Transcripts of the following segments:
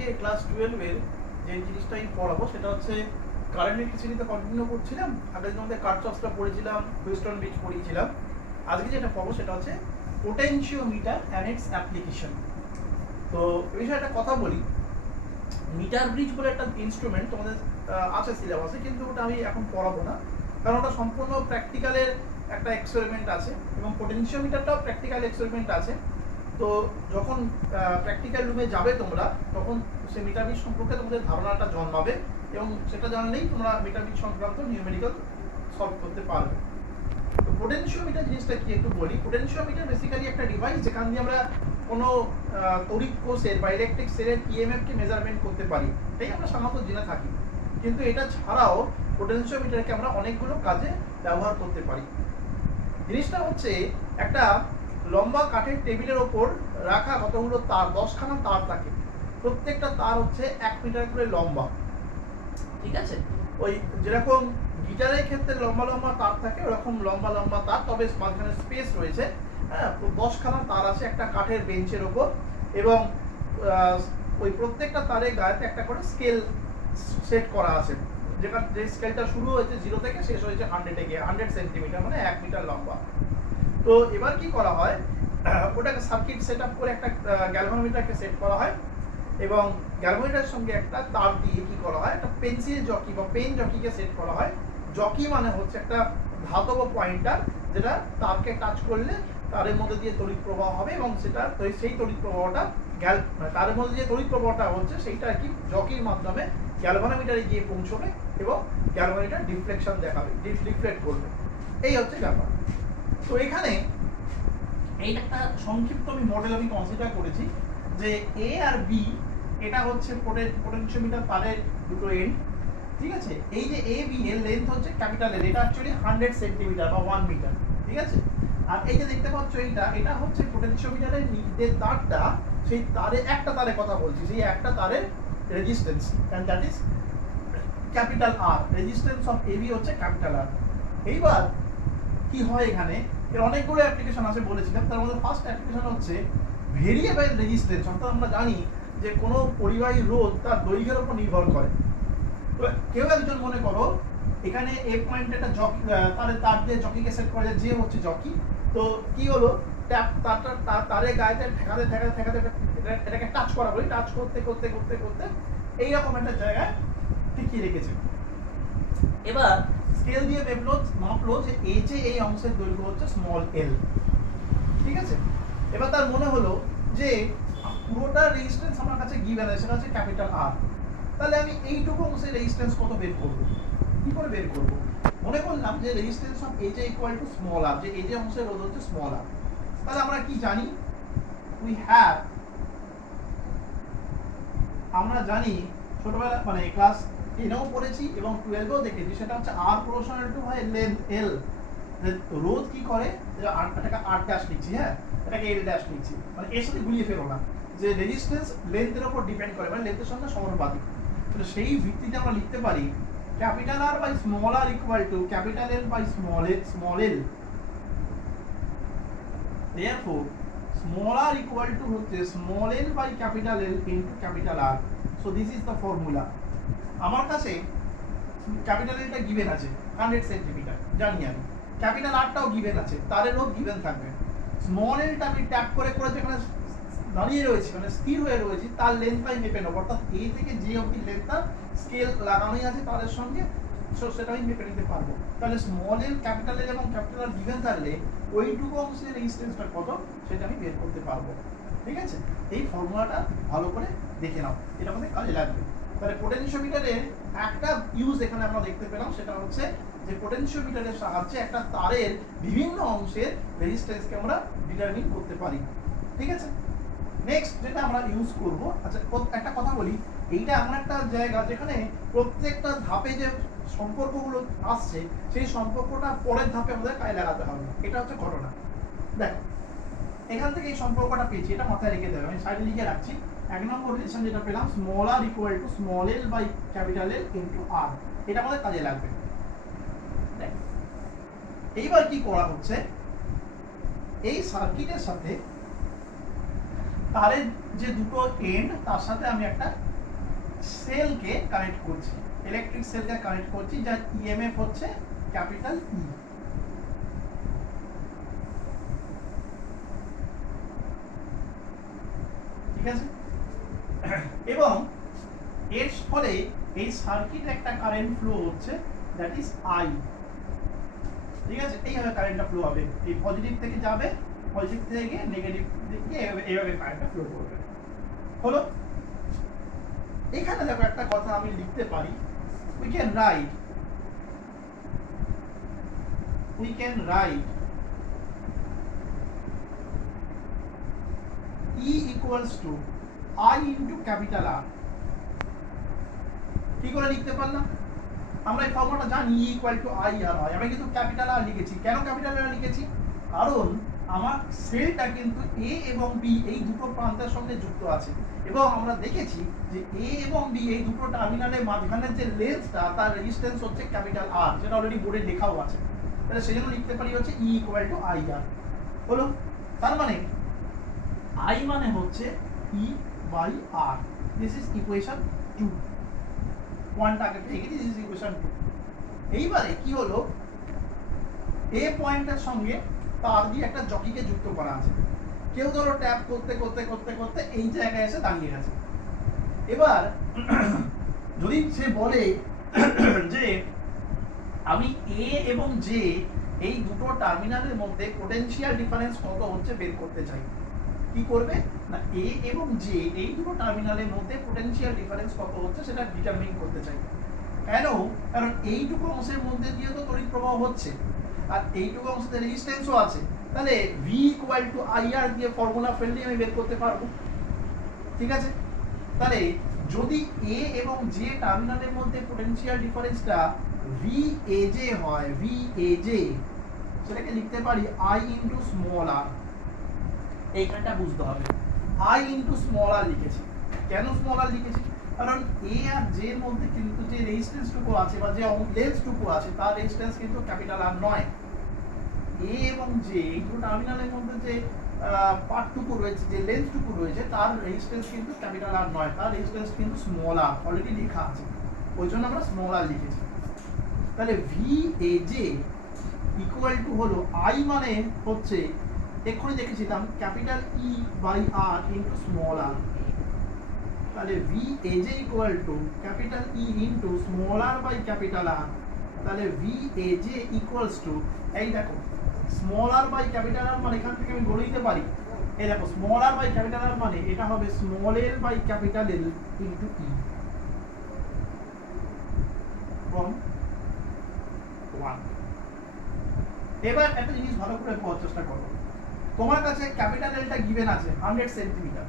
আজকে ক্লাস 12 এর যে জিনিসটা আমি পড়াবো সেটা হচ্ছে কারেন্ট ইলেকট্রিসিটিতে কন্টিনিউ করছিলাম। আগের দিন আমাদের কার্চফটা পড়েছিলাম, হুইস্টন ব্রিজ পড়িয়েছিলাম। আজকে যেটা পড়বো সেটা হচ্ছে পোটেনশিওমিটার অ্যান্ড ইটস অ্যাপ্লিকেশন। তো এই বিষয়ে একটা কথা বলি, মিটার ব্রিজ বলে একটা ইনস্ট্রুমেন্ট তোমাদের আছে সিলেবাসে, কিন্তু ওটা আমি এখন পড়াবো না, কারণ ওটা সম্পূর্ণ প্র্যাকটিক্যালের একটা এক্সপেরিমেন্ট আছে এবং পোটেনশিওমিটারটাও প্র্যাকটিক্যাল এক্সপেরিমেন্ট আছে। তো যখন প্র্যাকটিক্যাল রুমে যাবে তোমরা, তখন সেই মিটার ব্রিজ সম্পর্কে তোমাদের ধারণাটা জন্মাবে এবং সেটা জানলেই তোমরা মিটার ব্রিজ সংক্রান্ত নিউমেরিক্যাল সলভ করতে পারবে। তো পোটেনশিওমিটার জিনিসটা কি একটু বলি। পোটেনশিওমিটার বেসিক্যালি একটা ডিভাইস যেখান দিয়ে আমরা কোনো তড়িৎ কোষের বা ইলেকট্রিক সেলের ইএমএফ কে মেজারমেন্ট করতে পারি, এটাই আমরা সাধারণত জেনে থাকি। কিন্তু এটা ছাড়াও পোটেনশিওমিটারকে আমরা অনেকগুলো কাজে ব্যবহার করতে পারি। জিনিসটা হচ্ছে একটা লম্বা কাঠের টেবিলের ওপর রাখা কতগুলো তার, 10খানা তার থাকে। প্রত্যেকটা তার হচ্ছে 1 মিটার করে লম্বা, ঠিক আছে? ওই যেরকম গিটারের ক্ষেত্রে লম্বা লম্বা তার থাকে, ওরকম লম্বা লম্বা তার, তবে মাঝখানে স্পেস রয়েছে। হ্যাঁ, 10খানা তার আছে একটা কাঠের বেঞ্চের ওপর, এবং ওই প্রত্যেকটা তারের গায়েতে একটা করে স্কেল সেট করা আছে, যেখানে যে স্কেলটা শুরু হয়েছে 0 থেকে শেষ হয়েছে 100-এ গিয়ে, 100 সেন্টিমিটার মানে 1 মিটার লম্বা। তো এবার কি করা হয়, ওটাকে সার্কিট সেট আপ করে একটা গ্যালভানোমিটারকে সেট করা হয়, এবং গ্যালভানোমিটারের সঙ্গে একটা তার দিয়ে কি করা হয়, একটা পেন্সিল জকি বা পেন জকিকে সেট করা হয়। জকি মানে হচ্ছে একটা ধাতব পয়েন্টার, যেটা তারকে টাচ করলে তারের মধ্যে দিয়ে তড়িৎ প্রবাহ হবে, এবং সেটা সেই তড়িৎ প্রবাহটা তারের মধ্যে যে তড়িৎ প্রবাহটা হচ্ছে সেইটা কি জকির মাধ্যমে গ্যালভানোমিটারে গিয়ে পৌঁছবে এবং গ্যালভানোমিটার ডিফ্লেকশন দেখাবে, ডিফ্লেক্ট করবে। এই হচ্ছে ব্যাপার। তো এখানে এই একটা সংক্ষিপ্ত মডেল আমি কনসিডার করেছি যে এ আর বি এটা হচ্ছে পোটেনশিওমিটার তারের দুটো এন্ড, ঠিক আছে? এই যে এ বি এর লেন্থ হচ্ছে ক্যাপিটাল এল, এটা অ্যাকচুয়ালি 100 সেন্টিমিটার বা 1 মিটার, ঠিক আছে? আর এই যে দেখতে পাচ্ছ এটা হচ্ছে পোটেনশিওমিটারের নিচে তারটা, সেই তারে একটা তারের কথা বলছি, সেই একটা তারের resistance, and that is capital R. Resistance of AB হচ্ছে ক্যাপিটাল আর। এইবার কি হয়, এখানে এর অনেকগুলো অ্যাপ্লিকেশন আছে বলেছিলাম, তার মধ্যে ফার্স্ট অ্যাপ্লিকেশন হচ্ছে ভেরিয়েবল রেজিস্ট্যান্স। অর্থাৎ আমরা জানি যে কোনো পরিবাহী রোধ তার দৈর্ঘ্যের উপর নির্ভর করে। তো কেউ একজন মনে করো এখানে এ পয়েন্টে একটা জকি, তার দিয়ে জকিকে সেট করা যায়, যে হচ্ছে জকি। তো কি হলো, তারের গায়েতে ঠেকাতে এটাকে টাচ করা বলি, টাচ করতে করতে করতে করতে এইরকম একটা জায়গায় টিকিয়ে রেখেছে। এবার স্কেল দিয়ে মাপলো যে এই অংশের দৈর্ঘ্য হচ্ছে স্মল এল, ঠিক আছে? এবার তার মনে হলো যে পুরোটা রেজিস্ট্যান্স আমার কাছে গিভেন আছে, সেটা হচ্ছে ক্যাপিটাল আর। তাহলে আমি এইটুকু অংশের রেজিস্ট্যান্স কত বের করব? কি করে বের করব? মনে করলাম যে রেজিস্ট্যান্স অফ এই যে ইকুয়াল টু স্মল আর, যে এই যে অংশের রোধ হচ্ছে স্মল আর। তাহলে আমরা কি জানি, আমরা জানি ছোটবেলা মানে ক্লাস 10-এও পড়েছি এবং 12-এও দেখেছি, সেটা হচ্ছে আর proportional to by length L. রোধ কি করে, এটাকে আর ড্যাশ লিখছি, হ্যাঁ, এটাকে এল ড্যাশ লিখছি, মানে এর সাথে গুলিয়ে ফেলো না, যে রেজিস্ট্যান্স লেন্থের উপর ডিপেন্ড করে, মানে লেন্থের সঙ্গে সমানুপাতিক। তো সেই ভিত্তিতে আমরা লিখতে পারি capital R by small R equal to capital L by small l. therefore small r equal to হচ্ছে small l by capital L into capital R. so this is the formula. আমার কাছে ক্যাপিটাল এলটা গিভেন আছে 100 centimetre, জানি আমি। Capital আরটাও given আছে, তারেরও given থাকবে। Small এলটা আমি tap করে করে যেখানে দাঁড়িয়ে রয়েছি, মানে স্থির হয়ে রয়েছি, তার লেন্থটাই মেপে নেবো, অর্থাৎ এ থেকে যে অবধি লেন্থটা স্কেল লাগানোই আছে তারের সঙ্গে, সেটা আমি মেপে নিতে পারবো। তাহলে স্মল এল, ক্যাপিটাল এল এবং ক্যাপিটাল আর গিভেন থাকলে ওইটুকু অংশের রেজিস্ট্যান্সটা কত সেটা আমি বের করতে পারবো, ঠিক আছে? এই ফর্মুলাটা ভালো করে দেখে নাও, এটা আমাদের কাজে লাগবে। তাহলে পোটেনশিওমিটারের একটা ইউজ এখানে আমরা দেখতে পেলাম, সেটা হচ্ছে যে পোটেনশিওমিটারের সাহায্যে একটা তারের বিভিন্ন অংশের রেজিস্ট্যান্সকে আমরা ডিটারমিন করতে পারি, ঠিক আছে? নেক্সট যেটা আমরা ইউজ করব, আচ্ছা একটা কথা বলি, এইটা এমন একটা জায়গা যেখানে প্রত্যেকটা ধাপে যে সম্পর্কগুলো আসছে সেই সম্পর্কটা পরের ধাপে আমাদের কাজে লাগাতে হবে, এটা হচ্ছে ঘটনা। দেখো এখান থেকে এই সম্পর্কটা পেয়েছি, এটা মাথায় রেখে দেবে, আমি সাইডে লিখে রাখছি। 1 নম্বর রিলেশন যেটা পেলাম, small R equal to small L by capital L into R, এটা আমাদের কাজে লাগবে। দেখ এইবার কি করা হচ্ছে, এই সার্কিটের সাথে তারের যে দুটো এন্ড, তার সাথে আমি একটা সেলকে কানেক্ট করছি, ইলেকট্রিক সেলকে কানেক্ট করছি, যার ইএমএফ হচ্ছে ক্যাপিটাল ই। ঠিক আছে, এবং এর ফলে এই সার্কিটে একটা কারেন্ট ফ্লো হচ্ছে, দ্যাট ইজ আই। ঠিক আছে, এইভাবে কারেন্টটা ফ্লো হবে, এই পজিটিভ থেকে যাবে, পজিটিভ থেকে নেগেটিভ দিকে এইভাবে কারেন্টটা ফ্লো করবে। হলো, এখানে দেখো একটা কথা আমি লিখতে পারি, we can write E equals to I into capital R। কি করে লিখতে পারলাম? আমরা এই ফর্মুলাটা জানি, E equal to I আর হয়, আমি কিন্তু ক্যাপিটাল আর লিখেছি। কেন ক্যাপিটাল আর লিখেছি? কারণ আমার সেলটা কিন্তু A এবং B এই দুটো প্রান্তের সঙ্গে যুক্ত আছে, এবং আমরা দেখেছি যে A এবং B এই দুটো টার্মিনালের মাঝখানের যে লেন্থটা, তার রেজিস্ট্যান্স হচ্ছে ক্যাপিটাল R, যেটা অলরেডি বোর্ডে লেখাও আছে। তাহলে সেজন্য লিখতে পারি হচ্ছে E equal to I R। হলো, তার মানে I মানে হচ্ছে E by R। This is equation 2। Point আগে পেয়ে গেছি, দিস ইজ ইকুয়েশন 2। এইবারে কি হলো, এ পয়েন্টের সঙ্গে তার দিয়ে একটা জকিকে যুক্ত করা আছে। কেউ ধরো ট্যাপ করতে করতে করতে করতে এই জায়গায় এসে দাঁড়িয়ে গেছে। এবার যদি সে বলে যে আমি এ এবং জে এই দুটো টার্মিনালের মধ্যে পোটেনশিয়াল ডিফারেন্স কত হচ্ছে বের করতে চাই, কি করবে না, এ এবং জে এই দুটো টার্মিনালের মধ্যে পোটেনশিয়াল ডিফারেন্স কত হচ্ছে সেটা ডিটারমিন করতে চাই। কেন? কারণ এইটুকু অংশের মধ্যে দিয়ে তো তড়িৎ প্রবাহ হচ্ছে, আর এইটুকু অংশে রেজিস্ট্যান্সও আছে। তাহলে V ইকুয়াল টু IR দিয়ে ফর্মুলা ফেললে আমি বের করতে পারবো। ঠিক আছে, তাহলে যদি A এবং J টার্মিনালের মধ্যে পোটেনশিয়াল ডিফারেন্সটা VAJ হয়, VAJ, সেটাকে লিখতে পারি I ইনটু স্মল r। এইখানটা বুঝতে হবে, I ইনটু স্মল r লিখেছি। কেন স্মল r লিখেছি? কারণ A আর J এর মধ্যে কিন্তু যে রেজিস্ট্যান্সটুকু আছে বা যে লেন্থটুকু আছে, তার রেজিস্ট্যান্স কিন্তু ক্যাপিটাল R নয়। A এবং J এই দুটো টার্মিনালের মধ্যে যে পার্টটুকু রয়েছে, যে লেন্থটুকু রয়েছে, তার রেজিস্ট্যান্স কিন্তু ক্যাপিটাল R নয়, তার রেজিস্ট্যান্স কিন্তু স্মল r, অলরেডি লেখা আছে, ওই জন্য আমরা স্মল r লিখেছি। তাহলে VAJ ইকুয়াল টু হলো I মানে হচ্ছে এক্ষুনি দেখেছিলাম capital E by R into small r। তাহলে VAJ equal to capital E into small r by capital R। তাহলে VAJ ইকুয়ালস টু, এই দেখো small r by capital R মানে এখান থেকে আমি বলে দিতে পারি, এই দেখো small r by capital R মানে এটা হবে small l by capital L into E from 1। এবার একটা জিনিস ভালো করে বোঝার চেষ্টা করো, তোমার কাছে ক্যাপিটাল Lটা গিভেন আছে 100 সেন্টিমিটার,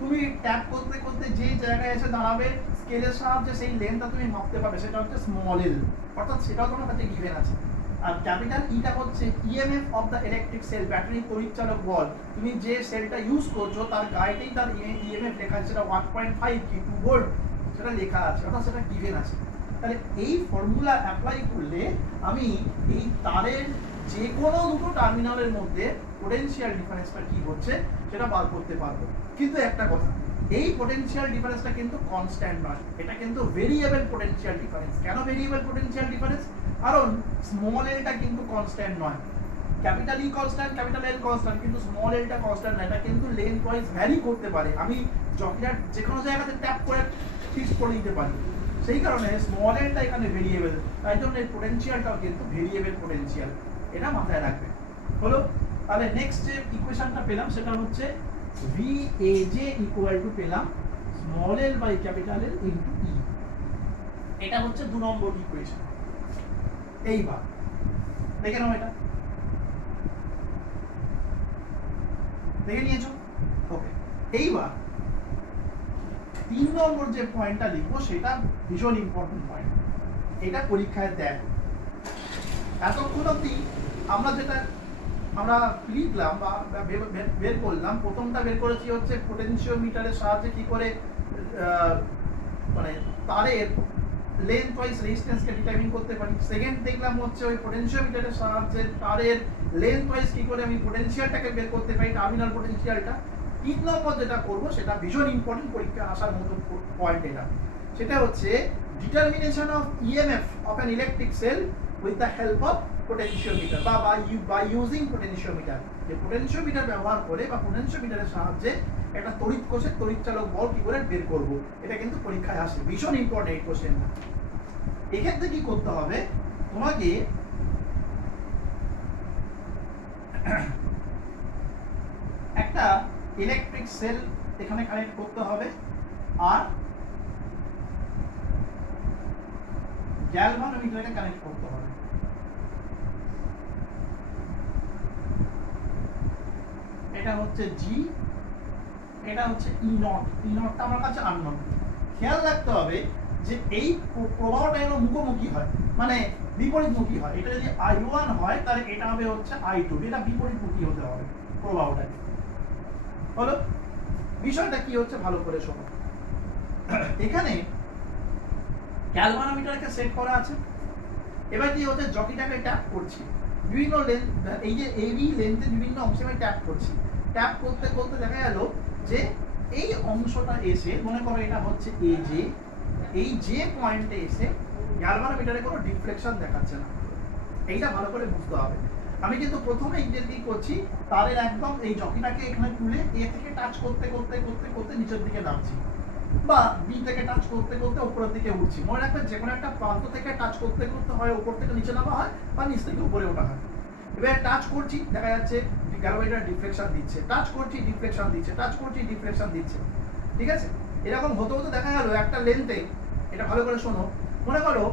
তুমি ট্যাপ করতে করতে যে জায়গায় এসে দাঁড়াবে, স্কেলের সাহায্যে সেই লেন্থটা তুমি মাপতে পারবে, সেটা হচ্ছে স্মল l, অর্থাৎ সেটাও তোমার কাছে গিভেন আছে। আর ক্যাপিটাল ইটা হচ্ছে EMF of the electric cell, battery তড়িৎচালক বল। তুমি যে সেলটা ইউজ করছো তার গায়েতেই তার ইএমএফ লেখা আছে, সেটা 1.5 কি 2 ভোল্ট সেটা লেখা আছে, অর্থাৎ সেটা গিভেন আছে। তাহলে এই ফর্মুলা অ্যাপ্লাই করলে আমি এই তারের যে কোনো দুটো টার্মিনালের মধ্যে পোটেনশিয়াল ডিফারেন্সটা কি হচ্ছে সেটা বার করতে পারবো। কিন্তু একটা কথা, এই পোটেনশিয়াল ডিফারেন্সটা কিন্তু কনস্ট্যান্ট নয়, এটা কিন্তু ভেরিয়েবল পোটেনশিয়াল ডিফারেন্স। কেন ভেরিয়েবল পোটেনশিয়াল ডিফারেন্স? কারণ স্মল এলটা কিন্তু কনস্ট্যান্ট নয়, ক্যাপিটাল ই কনস্ট্যান্ট, ক্যাপিটাল এল কনস্ট্যান্ট, কিন্তু স্মল এলটা কনস্ট্যান্ট না, এটা কিন্তু লেন্থ ওয়াইজ ভ্যারি করতে পারে। আমি জকিটা যে কোনো জায়গাতে ট্যাপ করে ফিক্স করে দিতে পারি, সেই কারণে স্মল এলটা এখানে ভেরিয়েবল, তাই জন্য এর পোটেনশিয়ালটাও কিন্তু ভেরিয়েবল পোটেনশিয়াল, এটা মাথায় রাখবে। হলো, তাহলে নেক্সট যে ইকুয়েশনটা পেলাম সেটা হচ্ছে VAJ ইকুয়াল টু পেলাম small l by capital L into E। এটা হচ্ছে 2 নম্বর ইকুয়েশন। এইবার দেখে নাও, এটা দেখে নিয়েছো? ওকে, এইবার 3 নম্বর যে পয়েন্টটা লিখবো সেটা ভীষণ ইম্পর্টেন্ট পয়েন্ট, এটা পরীক্ষায় দেয়। এতক্ষণ অবধি আমরা যেটা আমরা লিখলাম বা বের করলাম, প্রথমটা বের করেছি হচ্ছে পোটেনশিওমিটারের সাহায্যে কি করে মানে তারের লেন্থ ওয়াইজ রেজিস্ট্যান্সকে ডিটারমিন করতে পারি। সেকেন্ড দেখলাম হচ্ছে ওই পোটেনশিওমিটারের সাহায্যে তারের লেন্থ ওয়াইজ কি করে আমি পোটেনশিয়ালটাকে বের করতে পারি, টার্মিনাল পোটেনশিয়ালটা। 3 নম্বর যেটা করবো সেটা ভীষণ ইম্পর্টেন্ট, পরীক্ষা আসার মতো পয়েন্ট এটা, সেটা হচ্ছে determination of EMF of an electric cell with the help of potentiometer বা বাই ইউজিং পোটেনশিওমিটার। যে পোটেনশিওমিটার ব্যবহার করে বা পোটেনশিওমিটারের সাহায্যে একটা তড়িৎ কোষের তড়িৎ চালক বল কি করে বের করব, এটা কিন্তু পরীক্ষায় আসে, ভীষণ ইম্পর্টেন্ট এই কোশ্চেনটা। এক্ষেত্রে কি করতে হবে, তোমাকে একটা ইলেকট্রিক সেল এখানে কানেক্ট করতে হবে আর গ্যালভানোমিটারকে কানেক্ট করতে হবে। এটা হচ্ছে জি, এটা হচ্ছে ই নট। ই নটটা আমার কাছে আননোন। খেয়াল রাখতে হবে যে এই প্রবাহটা যেন মুখোমুখি হয়, মানে বিপরীতমুখী হয়। এটা যদি I1 হয় তাহলে এটা হবে হচ্ছে I2, এটা বিপরীতমুখী হতে হবে প্রবাহটাকে। হলো বিষয়টা কি হচ্ছে ভালো করে শোনো। এখানে গ্যালভানোমিটারকে সেট করা আছে। এবার কি হচ্ছে, জকিটাকে ট্যাপ করছি বিভিন্ন লেন্থ, এই যে এবি লেন্থের বিভিন্ন অংশে আমি ট্যাপ করছি। ট্যাপ করতে করতে দেখা গেল যে এই অংশটা এসে, মনে করো এটা হচ্ছে এজে, এই যে পয়েন্টে এসে গ্যালভানোমিটারে কোনো ডিফ্লেকশন দেখাচ্ছে না। এইটা ভালো করে বুঝতে হবে। আমি কিন্তু প্রথমে কি করছি, তারের একদম এই জকিটাকে এখানে তুলে এ থেকে টাচ করতে করতে করতে করতে নিচের দিকে নামছি, বা বি থেকে টাচ করতে করতে উপরের দিকে উঠছি। মনে রাখবেন যে কোনো একটা প্রান্ত থেকে টাচ করতে করতে হয় উপর থেকে নিচে নামা হয় বা নিচ থেকে উপরে ওঠা হয়। এবার টাচ করছি, দেখা যাচ্ছে গ্যালভানোমিটার ডিফ্লেকশন দিচ্ছে, টাচ করছি ডিফ্লেকশন দিচ্ছে, টাচ করছি ডিফ্লেকশন দিচ্ছে। ঠিক আছে, এরকম হতে হতে দেখা গেল একটা লেন্থে, এটা ভালো করে শোনো, মনে করো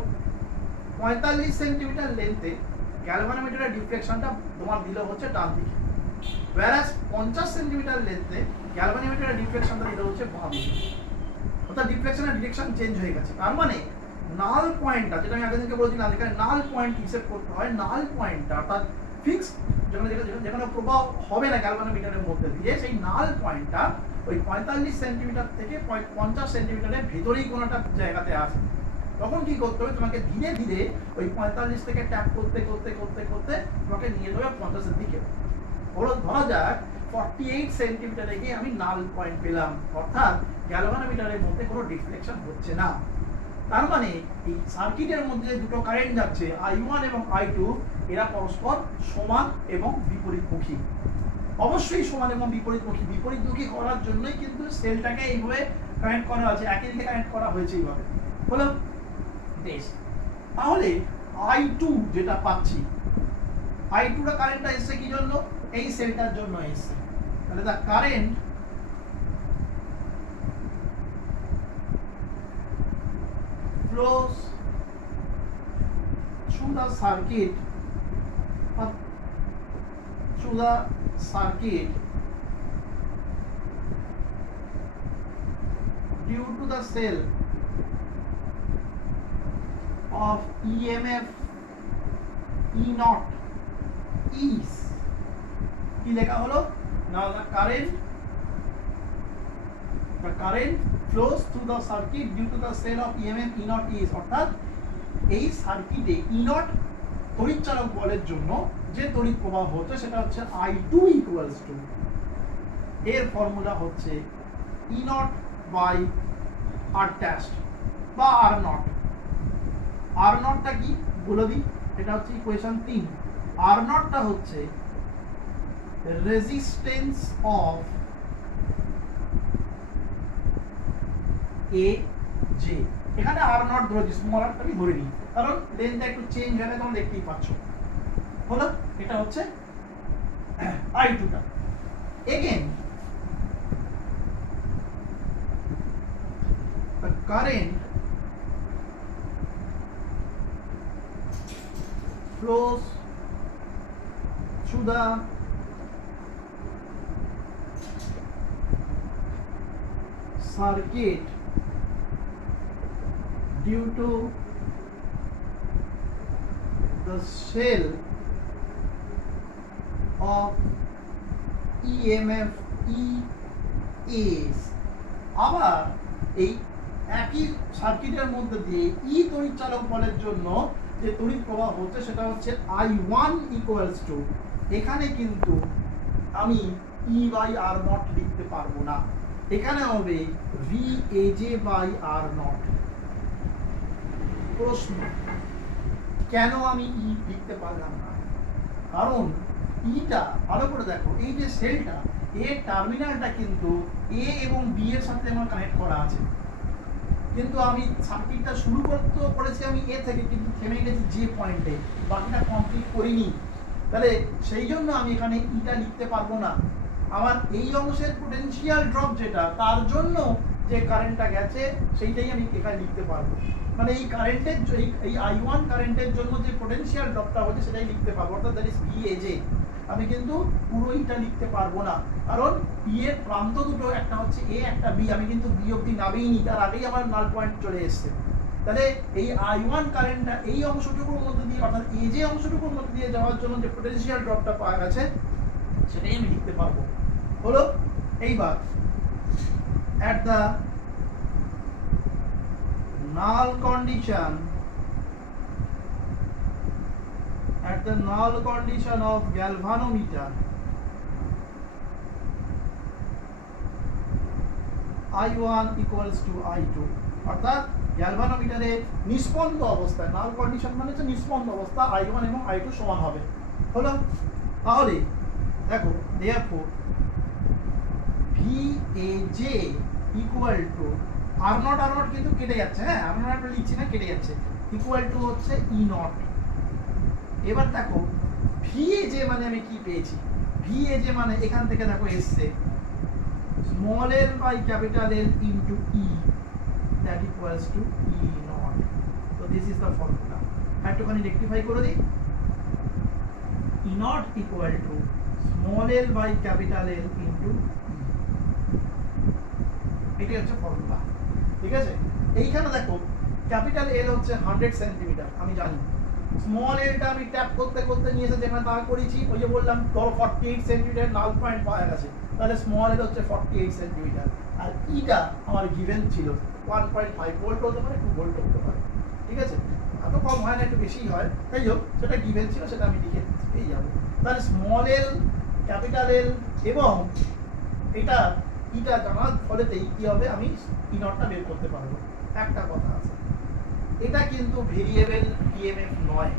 45 সেন্টিমিটার লেন্থে গ্যালভানোমিটারের ডিফ্লেকশনটা তোমার দিল হচ্ছে ডান দিকে, whereas 50 সেন্টিমিটার লেন্থে গ্যালভানোমিটারের ডিফ্লেকশনটা দিল হচ্ছে বাঁ দিকে। অর্থাৎ ডিফ্লেকশনের ডিরেকশন চেঞ্জ হয়ে গেছে। তার মানে নাল পয়েন্টটা, যেটা আমি আগে থেকে বলেছিলাম, যেখানে নাল পয়েন্ট হিসেব করতে হয়, নাল পয়েন্টটা অর্থাৎ ফিক্স, যেখানে প্রবাহ হবে না গ্যালভানোমিটারের মধ্যে দিয়ে, সেই নাল পয়েন্টটা ওই 45 সেন্টিমিটার থেকে 50 সেন্টিমিটারের ভেতরেই কোনো একটা জায়গাতে আছে। তখন কি করতে হবে, তোমাকে ধীরে ধীরে ওই 45 থেকে ট্যাপ করতে করতে করতে করতে তোমাকে নিয়ে যাবে 50-এর দিকে। ধরা যাক 48 সেন্টিমিটারে গিয়ে আমি নাল পয়েন্ট পেলাম, অর্থাৎ গ্যালভানোমিটারের মধ্যে কোনো ডিফ্লেকশন হচ্ছে না। তার মানে এই সার্কিটের মধ্যে দুটো কারেন্ট যাচ্ছে, I1 এবং I2, এরা পরস্পর সমান এবং বিপরীতমুখী। অবশ্যই সমান এবং বিপরীতমুখী। বিপরীতমুখী করার জন্যই কিন্তু সেলটাকে এইভাবে কানেক্ট করা আছে, একই দিকে কানেক্ট করা হয়েছে এইভাবে। হলো বেশ। তাহলে I2 যেটা পাচ্ছি, I2 টা কারেন্টটা এসছে কি জন্য, এই সেলটার জন্য এসছে। তাহলে দা current flows through the circuit due to the cell of EMF E naught is, কি লেখা হলো, now the current flows through the circuit due to the cell of EMF E naught is, অর্থাৎ এই সার্কিটে E naught তড়িৎ চালক বলের জন্য যে তড়িৎ প্রবাহ হচ্ছে সেটা হচ্ছে I2 equals to, এর ফর্মুলা হচ্ছে E naught by R dash বা R naught। R naught টা কি বলে দিই, এটা হচ্ছে ইকুয়েশন 3। R naught টা হচ্ছে রেজিস্ট্যান্স অফ এ জে। এখানে আর নট ধরেছি, স্মল আরটা আমি ধরে নিই, কারণ লেন্থটা একটু চেঞ্জ হবে, তোমরা দেখতেই পাচ্ছ। হলো, এটা হচ্ছে I2 টা। Again the current flows through the circuit due to the cell of EMF E is। আবার এই একই সার্কিটের মধ্যে দিয়ে ই তড়িৎ চালক বলের জন্য যে তড়িৎ প্রবাহ হচ্ছে সেটা হচ্ছে I1 equals to, এখানে কিন্তু আমি E by R naught লিখতে পারবো না, এখানে হবে V AJ by R naught। প্রশ্ন, কেন আমি ই লিখতে পারলাম না? কারণ ইটা ভালো করে দেখো, এই যে সেলটা এর টার্মিনালটা কিন্তু এ এবং বি এর সাথে আমার কানেক্ট করা আছে, কিন্তু আমি সার্কিটটা শুরু করতে করেছি আমি এ থেকে, কিন্তু থেমে গেছি যে পয়েন্টে, বাকিটা কমপ্লিট করিনি। তাহলে সেই জন্য আমি এখানে ইটা লিখতে পারবো না। আমার এই অংশের পোটেনশিয়াল ড্রপ যেটা, তার জন্য যে কারেন্টটা গেছে সেইটাই আমি এখানে লিখতে পারবো। মানে এই কারেন্টের এই I1 কারেন্টের জন্য যে পোটেনশিয়াল ড্রপটা হচ্ছে সেটাই লিখতে পারবো, অর্থাৎ দ্যাট ইজ VAJ। আমি কিন্তু পুরো ইটা লিখতে পারবো না, কারণ ই এর প্রান্ত দুটো, একটা হচ্ছে এ একটা বি, আমি কিন্তু বি অবধি নামিনি, তার আগেই আমার নাল পয়েন্ট চলে এসছে। তাহলে এই I1 কারেন্টটা এই অংশটুকুর মধ্যে দিয়ে, অর্থাৎ এই যে অংশটুকুর মধ্যে দিয়ে যাওয়ার জন্য যে পোটেনশিয়াল ড্রপটা পাওয়া গেছে সেটাই আমি লিখতে পারবো। হলো? এইবার at the null condition of galvanometer, I1 equals to I2, অর্থাৎ গ্যালভানোমিটারে নিষ্পন্দ অবস্থায়, নাল কন্ডিশন মানে হচ্ছে নিষ্পন্দ অবস্থা, I1 এবং I2 সমান হবে। হলো? তাহলে দেখো, therefore VAJ equal to R0 কিন্তু কেটে যাচ্ছে, হ্যাঁ R0 লিখছি না, কেটে যাচ্ছে, ইকুয়াল টু হচ্ছে E0। এবার দেখো VAJ মানে আমি কি পেয়েছি? VAJ মানে এখান থেকে দেখো এসছে small l by capital L into E, that equals to E0। তো দিস ইজ দ্য ফর্মুলা। একটুখানি রেকটিফাই করে দিই, E0 equal to small l by capital L into E। এটাই হচ্ছে ফর্মুলা, ঠিক আছে? এইখানে দেখো ক্যাপিটাল L হচ্ছে 100 সেন্টিমিটার, আমি জানি। স্মল এলটা আমি ট্যাপ করতে করতে নিয়ে এসে যেখানে দাঁড় করেছি, ওই যে বললাম ধরো 48 সেন্টিমিটার নাল পয়েন্ট পাওয়া গেছে, তাহলে স্মল এল হচ্ছে 48 সেন্টিমিটার। আর ইটা আমার গিভেন ছিল 1.5 ভোল্ট হতে পারে, 2 ভোল্ট হতে পারে, ঠিক আছে? এত কম হয় না, একটু বেশি হয়, তাই হোক সেটা গিভেন ছিল, সেটা আমি লিখে পেয়ে যাবো। তাহলে স্মল এল, ক্যাপিটাল এল এবং এটা ইটা জানার ফলেতেই কি হবে, আমি E0টা বের করতে পারবো। একটা কথা আছে, এটা কিন্তু ভেরিয়েবল ইএমএফ নয়।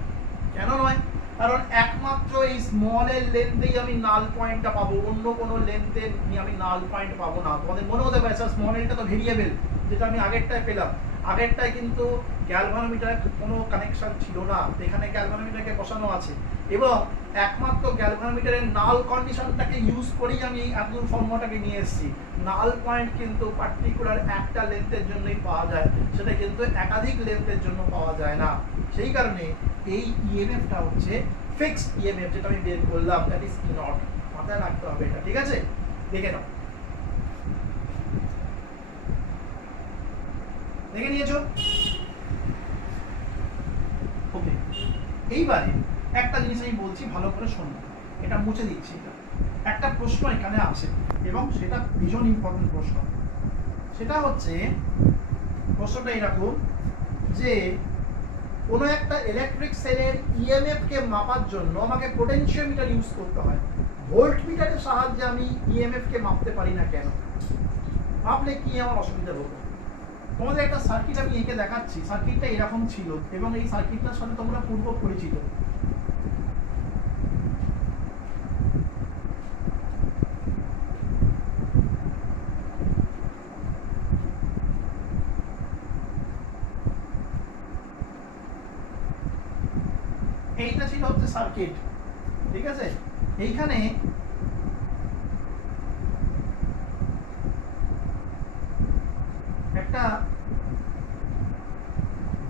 কেন নয়? কারণ একমাত্র এই স্মল এর লেন্থেই আমি নাল পয়েন্টটা পাবো, অন্য কোনো লেন্থে আমি নাল পয়েন্ট পাবো না। তোমাদের মনে হতে পারে স্যার স্মল এলটা তো ভেরিয়েবল, যেটা আমি আগেরটায় পেলাম। আগেরটায় কিন্তু গ্যালভানোমিটার কোনো কানেকশন ছিল না, এখানে গ্যালভানোমিটারকে বসানো আছে, এবং একমাত্র গ্যালভানোমিটারের নাল কন্ডিশনটাকে ইউজ করেই আমি এই এতদূর ফর্মুলাটাকে নিয়ে এসেছি। নাল পয়েন্ট কিন্তু পার্টিকুলার একটা লেন্থের জন্যই পাওয়া যায়, সেটা কিন্তু একাধিক লেন্থের জন্য পাওয়া যায় না। সেই কারণে এই ইএমএফটা হচ্ছে ফিক্সড ইএমএফ, যেটা আমি বের করলাম, দ্যাট ইজ E0। মাথায় রাখতে হবে এটা, ঠিক আছে? দেখে নাও, দেখে নিয়েছো? ওকে, এইবারে একটা জিনিস আমি বলছি, ভালো করে শোনো, এটা মুছে দিচ্ছি। একটা প্রশ্ন এখানে আছে এবং সেটা ভীষণ ইম্পর্টেন্ট প্রশ্ন। সেটা হচ্ছে, প্রশ্নটা এরকম যে কোনো একটা ইলেকট্রিক সেলের ইএমএফ কে মাপার জন্য আমাকে পোটেনশিওমিটার ইউজ করতে হয়, ভোল্ট মিটারের সাহায্যে আমি ইএমএফ কে মাপতে পারি না কেন? মাপলে কি আমার অসুবিধা হতো? তোমাদের একটা সার্কিট আমি এঁকে দেখাচ্ছি, সার্কিটটা এরকম ছিল এবং এই সার্কিটটার সাথে তোমরা পূর্ব পরিচিত। এইটা ছিল হচ্ছে সার্কিট, ঠিক আছে? এইখানে একটা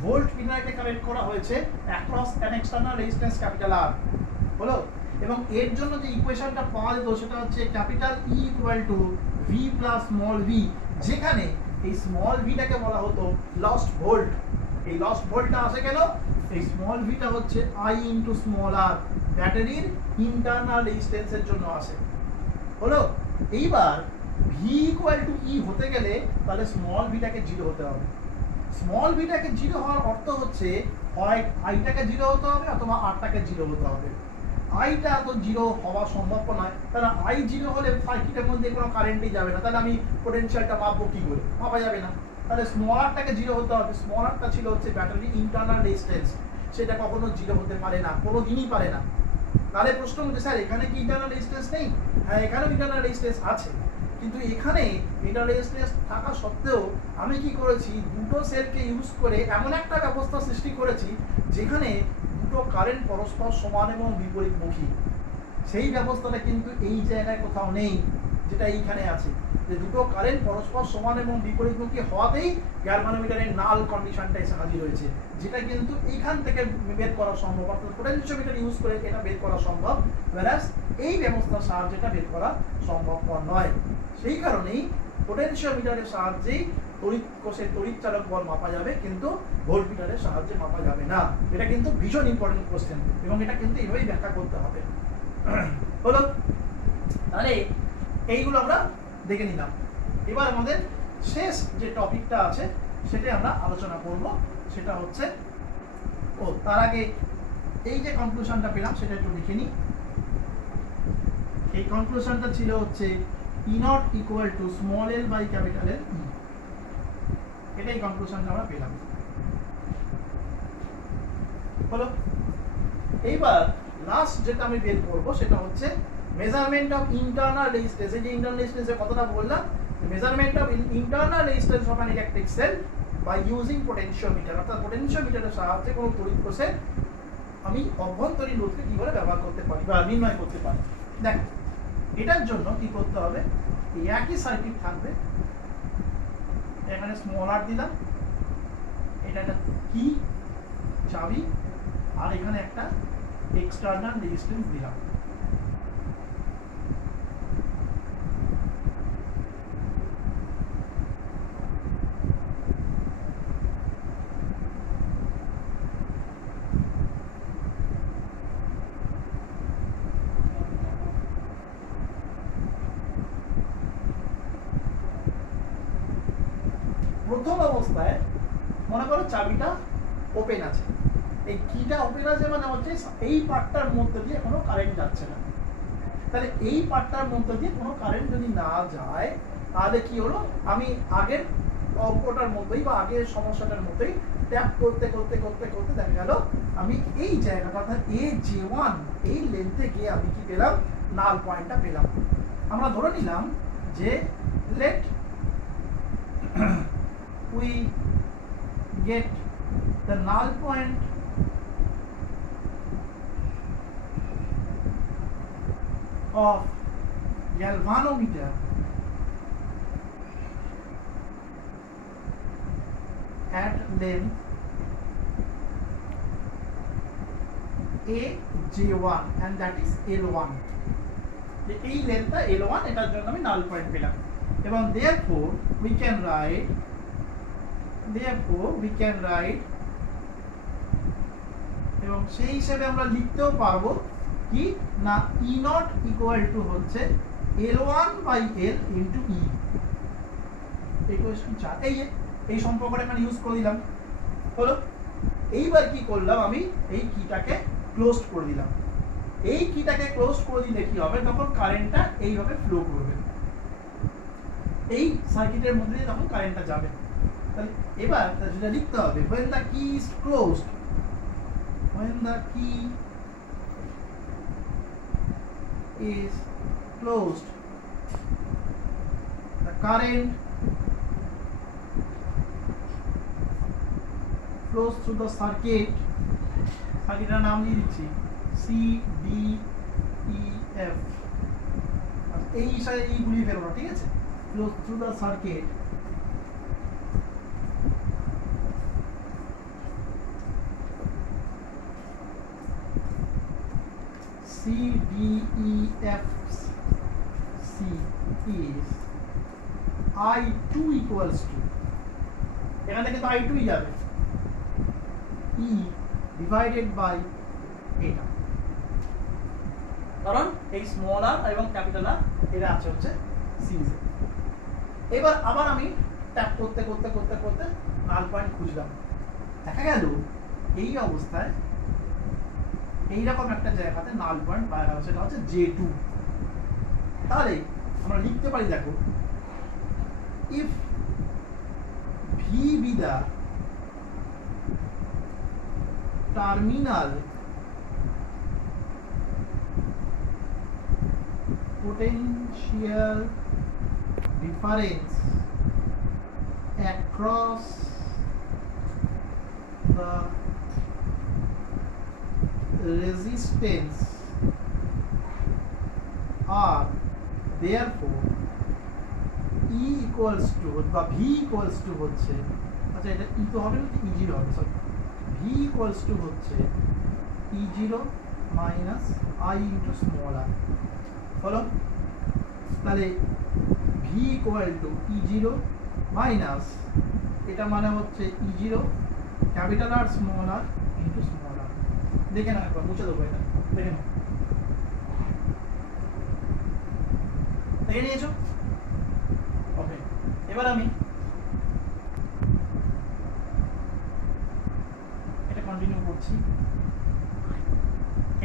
ভোল্ট মিটারকে কানেক্ট করা হয়েছে across an external resistance capital R, হলো? এবং এর জন্য যে ইকুয়েশনটা পাওয়া যেত সেটা হচ্ছে capital E equal to V plus small v, যেখানে এই স্মল ভিটাকে বলা হতো লস্ট ভোল্ট। এই লস্ট ভোল্টটা আসে কেন? এই স্মল ভিটা হচ্ছে I ইনটু স্মল r, ব্যাটারির ইন্টারনাল রেজিস্ট্যান্সের জন্য আসে, হলো? এইবার V ইকুয়াল টু E হতে গেলে তাহলে স্মল ভিটাকে 0 হতে হবে। স্মল ভিটাকে 0 হওয়ার অর্থ হচ্ছে হয় আইটাকে 0 হতে হবে অথবা আরটাকে 0 হতে হবে। আইটা তো 0 হওয়া সম্ভব নয়, তাহলে আই 0 হলে সার্কিটের মধ্যে কোনো কারেন্টই যাবে না, তাহলে আমি পোটেনশিয়ালটা মাপবো কি করে? মাপা যাবে না। তাহলে স্মল আরটাকে জিরো হতে হবে। স্মল আরটা ছিল হচ্ছে ব্যাটারি ইন্টারনাল রেজিস্ট্যান্স, সেটা কখনো জিরো হতে পারে না, কোনোদিনই পারে না। তাহলে প্রশ্ন হচ্ছে স্যার এখানে কি ইন্টারনাল রেজিস্ট্যান্স নেই? হ্যাঁ, এখানেও ইন্টারনাল রেজিস্ট্যান্স আছে, কিন্তু এখানে ইন্টারনাল রেজিস্ট্যান্স থাকা সত্ত্বেও আমি কি করেছি, দুটো সেলকে ইউজ করে এমন একটা ব্যবস্থা সৃষ্টি করেছি যেখানে দুটো কারেন্ট পরস্পর সমান এবং বিপরীতমুখী। সেই ব্যবস্থাটা কিন্তু এই জায়গায় কোথাও নেই, যেটা এইখানে আছে, যে দুটো কারেন্ট পরস্পর সমান এবং বিপরীতমুখী হওয়াতেই গ্যালভানোমিটারের নাল কন্ডিশনটা এসে হাজির হয়েছে, যেটা কিন্তু এইখান থেকে বের করা সম্ভব, অর্থাৎ পোটেনশিওমিটার ইউজ করে এটা বের করা সম্ভব, whereas এই ব্যবস্থার সাহায্যে এটা বের করা সম্ভবপর নয়। সেই কারণেই পোটেনশিওমিটারের সাহায্যেই তড়িৎ কোষের তড়িৎ চালক বল মাপা যাবে, কিন্তু ভোল্টমিটারের সাহায্যে মাপা যাবে না। এটা কিন্তু ভীষণ ইম্পর্টেন্ট কোশ্চেন, এবং এটা কিন্তু এইভাবেই ব্যাখ্যা করতে হবে। হলো, তাহলে এইগুলো আমরা দেখে নিলাম। এবার আমাদের শেষ যে টপিকটা আছে সেটা আমরা আলোচনা করব, সেটা হচ্ছে তার আগে এই যে কনক্লুশনটা পেলাম সেটা একটু লিখে নিই। এই কনক্লুশনটা ছিল হচ্ছে E not equal to small l by capital L E, এটাই কনক্লুশনটা আমরা পেলাম। হলো, এইবার লাস্ট যেটা আমি বের করব সেটা হচ্ছে মেজারমেন্ট অফ ইন্টারনাল রেজিস্ট্যান্স। এই যে ইন্টারনাল রেজিস্ট্যান্সের কথাটা বললাম, measurement of internal resistance of an electric cell by using potentiometer, অর্থাৎ পোটেনশিওমিটারের সাহায্যে কোনো তড়িৎ কোষের আমি অভ্যন্তরীণ রোধকে কিভাবে ব্যবহার করতে পারি বা নির্ণয় করতে পারি। দেখো, এটার জন্য কি করতে হবে, এই একই সার্কিট থাকবে, এখানে স্মল আর দিলাম, এটা একটা কি চাবি, আর এখানে একটা এক্সটার্নাল রেজিস্ট্যান্স দিলাম। প্রথম অবস্থায় মনে করো চাবিটা ওপেন আছে, এই কিটা ওপেন আছে মানে হচ্ছে এই পার্টটার মধ্যে দিয়ে কোনো কারেন্ট যাচ্ছে না। তাহলে এই পার্টটার মধ্যে দিয়ে কোনো কারেন্ট যদি না যায়, তাহলে কি হলো, আমি আগের অঙ্কটার মতোই বা আগের সমস্যাটার মতোই ট্যাপ করতে করতে করতে করতে দেখা গেল আমি এই জায়গাটা অর্থাৎ AJ1 এই লেন্থে গিয়ে আমি কি পেলাম, নাল পয়েন্টটা পেলাম। আমরা ধরে নিলাম যে late we get the null point of galvanometer at length AJ1 and that is L1, যে এই লেন্থটা L1, এটার জন্য আমি নাল পয়েন্ট পেলাম। এবং therefore we can write এবং সেই হিসেবে আমরা লিখতেও পারবো কি না, E নট ইকুয়াল টু হচ্ছে L1 by L into E। এই সম্পর্কটা এখানে ইউজ করে দিলাম। হলো, এইবার কি করলাম, আমি এই কিটাকে ক্লোজ করে দিলাম। এই কিটাকে ক্লোজ করে দিলে কি হবে, তখন কারেন্টটা এইভাবে ফ্লো করবে, এই সার্কিটের মধ্যে দিয়ে তখন কারেন্টটা যাবে। তাহলে এবার যেটা লিখতে হবে, when the key is closed, when the key is closed, the current flows through the circuit, সার্কিটের নাম দিয়ে দিচ্ছি CDEF, এই হিসাবে এইগুলি ফেলবো, ঠিক আছে, flows through the circuit CDEFC is I2 equals to, এখান থেকে তো I2 ই যাবে, E divided by এটা, কারণ এই স্মল আর এবং ক্যাপিটাল আর এটা আছে হচ্ছে সিরিজে। এবার আবার আমি ট্যাপ করতে করতে করতে করতে নাল পয়েন্ট খুঁজলাম, দেখা গেল এই অবস্থায় এইরকম একটা জায়গাতে নাল পয়েন্ট পাওয়া গেল, সেটা হচ্ছে J2। তাহলে আমরা লিখতে পারি, দেখো, if V V be the terminal potential difference across the resistance are therefore E equals to বা V equals to হচ্ছে, আচ্ছা এটা E তো হবে না, E0 হবে, সরি, V equals to হচ্ছে E0 minus I into small r। হলো? তাহলে V equal to E0 minus এটা মানে হচ্ছে E0 ক্যাপিটাল আর স্মল আর ইন্টু স্মল আর। দেখে না একবার, মুছে দেবো এটা, দেখে নাও, দেখে নিয়েছো? ওকে, এবার আমি এটা কন্টিনিউ করছি।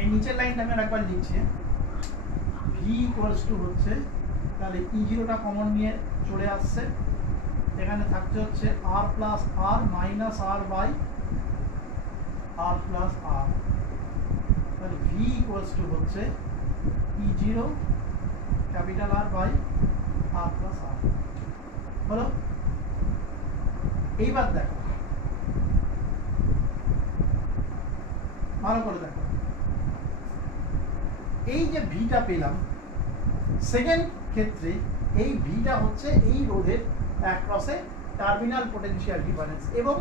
এই নিচের লাইনটা আমি আরেকবার লিখছি। V ইকুয়ালস টু হচ্ছে, তাহলে E0টা কমন নিয়ে চলে আসছে, এখানে থাকছে হচ্ছে R plus R minus R by R plus R। তাহলে V ইকুয়ালস টু হচ্ছে E0 capital R by R plus R। হলো? এইবার দেখো, ভালো করে দেখো, এই যে ভিটা পেলাম সেকেন্ড ক্ষেত্রে, এই ভিটা হচ্ছে এই রোধের অ্যাক্রসে টার্মিনাল পোটেনশিয়াল ডিফারেন্স, এবং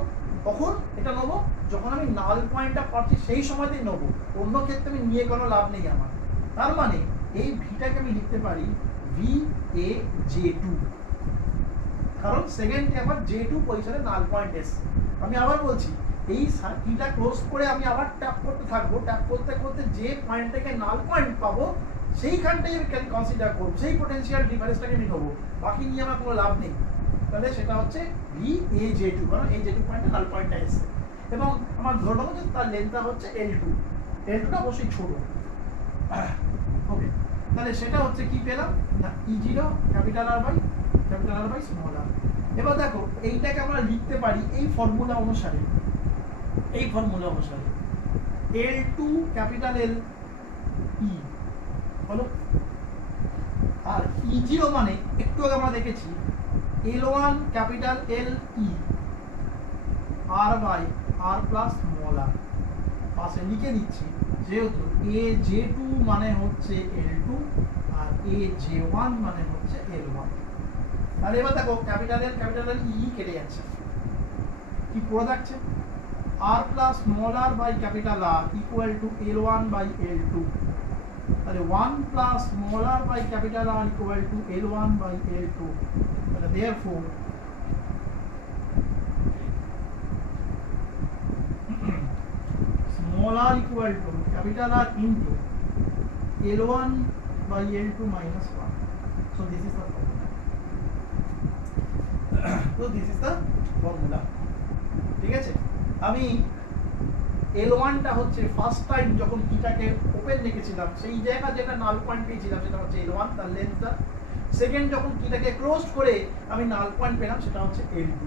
কখন এটা নেবো, যখন আমি নাল পয়েন্টটা পাচ্ছি সেই সময়তেই নেবো, অন্য ক্ষেত্রে আমি নিয়ে কোনো লাভ নেই আমার। তার মানে এই ভিটাকে আমি লিখতে পারি ভি এ জে টু, কারণ সেকেন্ডে আমার জে টু পজিশনে নাল পয়েন্ট এসছে। আমি আবার বলছি, এই সার্কিটটা ক্লোজ করে আমি আবার ট্যাপ করতে থাকবো, ট্যাপ করতে করতে যে পয়েন্ট থেকে নাল পয়েন্ট পাবো সেইখানটাই আমি কনসিডার করবো, সেই পোটেনশিয়াল ডিফারেন্সটাকে আমি নেবো, বাকি নিয়ে আমার কোনো লাভ নেই। তাহলে সেটা হচ্ছে ভি এ জে টু, কারণ এই জে টু পয়েন্টে নাল পয়েন্টটা এসছে, এবং আমার ধরে নেবো যে তার লেন্থটা হচ্ছে L2, L2টা অবশ্যই ছোট। ওকে, তাহলে সেটা হচ্ছে কি পেলাম না, E0 capital R by small R. এবার দেখো এইটাকে আমরা লিখতে পারি এই ফর্মুলা অনুসারে, L2 ক্যাপিটাল L E হলো, আর E0 মানে একটু আগে আমরা দেখেছি L1 capital L E R by R plus small R. পাশে লিখে দিচ্ছি, যেহেতু AJ2 মানে হচ্ছে L2 আর AJ1 মানে হচ্ছে L1। তাহলে এবার দেখো ক্যাপিটাল L E কেটে যাচ্ছে, কি পড়ে থাকছে R plus small r by capital R equal to L1 by L2। তাহলে 1 plus small r by capital R equal to L1 by L2। তাহলে therefore small r equal to capital R into L1 by L2 minus 1. So this is the formula. ঠিক আছে, আমি L1টা হচ্ছে first time যখন কিটাকে open রেখেছিলাম সেই জায়গা যেটা নাল পয়েন্ট পেয়েছিলাম সেটা হচ্ছে L1 তার লেন্থটা। সেকেন্ড যখন কিটাকে ক্লোজ করে আমি নাল পয়েন্ট পেলাম সেটা হচ্ছে L2।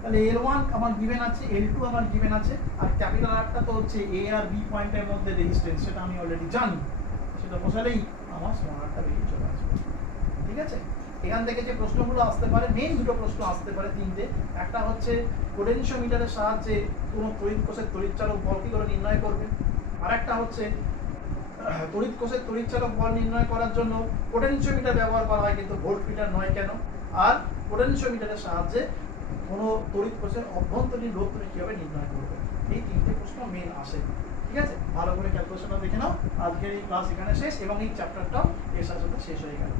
তাহলে L1 আমার গিভেন আছে, L2 আমার গিভেন আছে, আর ক্যাপিটাল আরটা তো হচ্ছে A আর B পয়েন্টের মধ্যে রেজিস্ট্যান্স, সেটা আমি অলরেডি জানি, সেটা বসালেই আমার স্মল আরটা বেরিয়ে চলে আসবে। ঠিক আছে, এখান থেকে যে প্রশ্নগুলো আসতে পারে, মেইন দুটো প্রশ্ন আসতে পারে, তিনটে। একটা হচ্ছে পোটেনশিওমিটারের সাহায্যে কোনো তড়িৎ কোষের তড়িৎচালক বল কি করে নির্ণয় করবে, আর একটা হচ্ছে তড়িৎ কোষের তড়িৎচালক বল নির্ণয় করার জন্য পোটেনশিওমিটার ব্যবহার করা হয় কিন্তু ভোল্টমিটার নয় কেন, আর পোটেনশিওমিটারের সাহায্যে কোনো তড়িৎ কোষের অভ্যন্তরীণ রোধ তুমি কিভাবে নির্ণয় করবে। এই তিনটে প্রশ্ন মেইন আসে। ঠিক আছে, ভালো করে ক্যালকুলেশনটা দেখে নাও। আজকের এই ক্লাস এখানে শেষ, এবং এই চ্যাপ্টারটাও এর সাথে শেষ হয়ে গেল।